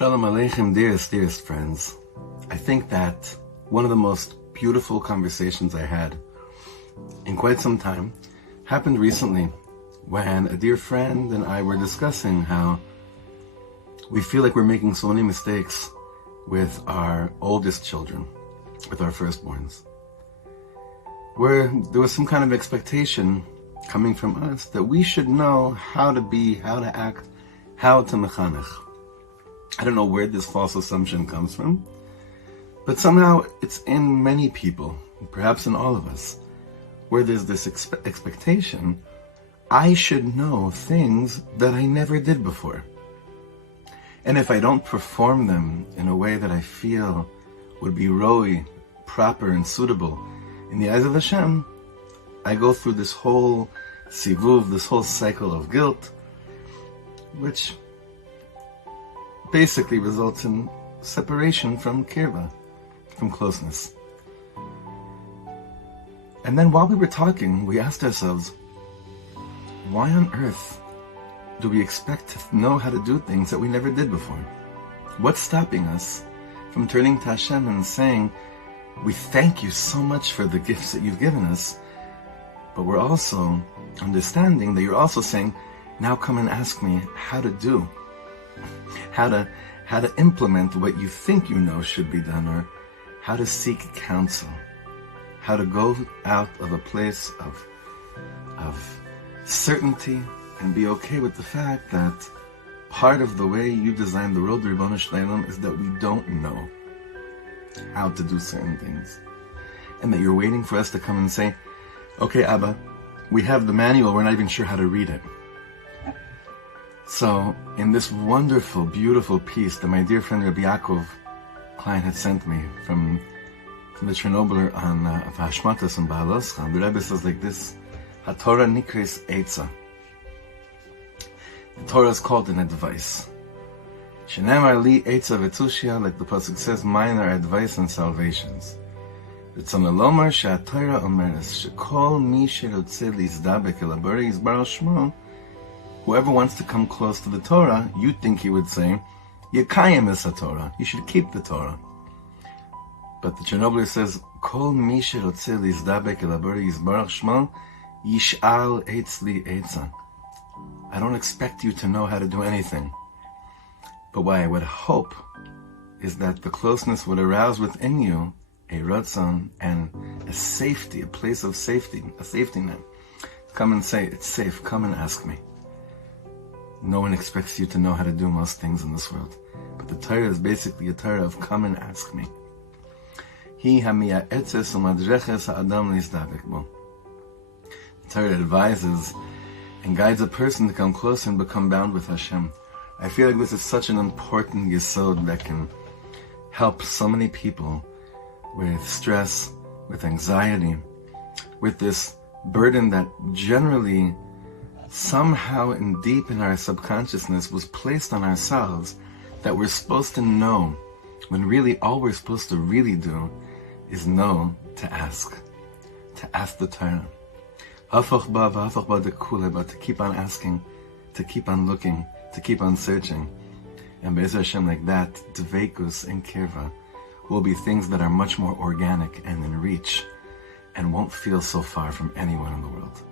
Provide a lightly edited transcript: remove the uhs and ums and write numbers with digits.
Shalom Aleichem, dearest friends. I think that one of the most beautiful conversations I had in quite some time happened recently when a dear friend and I were discussing how we feel like we're making so many mistakes with our oldest children, with our firstborns, where there was some kind of expectation coming from us that we should know how to be, how to act, how to mechanech. I don't know where this false assumption comes from, but somehow it's in many people, perhaps in all of us, where there's this expectation, I should know things that I never did before. And if I don't perform them in a way that I feel would be roi, proper and suitable in the eyes of Hashem, I go through this whole sivuv, this whole cycle of guilt, which basically results in separation from kirva, from closeness. And then while we were talking, we asked ourselves, why on earth do we expect to know how to do things that we never did before? What's stopping us from turning to Hashem and saying, we thank you so much for the gifts that you've given us, but we're also understanding that you're also saying, now come and ask me how to do, how to implement what you think you know should be done, or how to seek counsel, how to go out of a place of certainty and be okay with the fact that part of the way you designed the world, Ribono Shel Olam, is that we don't know how to do certain things. And that you're waiting for us to come and say, okay, Abba, we have the manual, we're not even sure how to read it. So, in this wonderful, beautiful piece that my dear friend Rabbi Yaakov Klein had sent me from the Chernobyl on Hashmatas and Baaloscha, the Rebbe says like this, haTorah nikres Eitzah. The Torah is called an advice. Shenemar li Eitzah v'tushia, like the pasuk says, mine are advice and salvations. V'tzana lomar she'haTorah omeres, shekol mi sherotze lizdabek el habari yizbarach shmo. Whoever wants to come close to the Torah, you'd think he would say, Yekayim is haTorah. You should keep the Torah. But the Chernobyl says, Kol mi sherotze lizdabek el habari yizbarach shmo, yish'al eitzli eitzah. I don't expect you to know how to do anything. But what I would hope is that the closeness would arouse within you a ratzon and a safety, a place of safety, a safety net. Come and say, it's safe, come and ask me. No one expects you to know how to do most things in this world. But the Torah is basically a Torah of come and ask me. HaMeor SheBah. The Torah advises and guides a person to come closer and become bound with Hashem. I feel like this is such an important yesod that can help so many people with stress, with anxiety, with this burden that generally somehow and deep in our subconsciousness was placed on ourselves, that we're supposed to know, when really all we're supposed to really do is know to ask the Torah. But to keep on asking, to keep on looking, to keep on searching. And Be'ezer Hashem, like that, dveikus and kirva will be things that are much more organic and in reach, and won't feel so far from anyone in the world.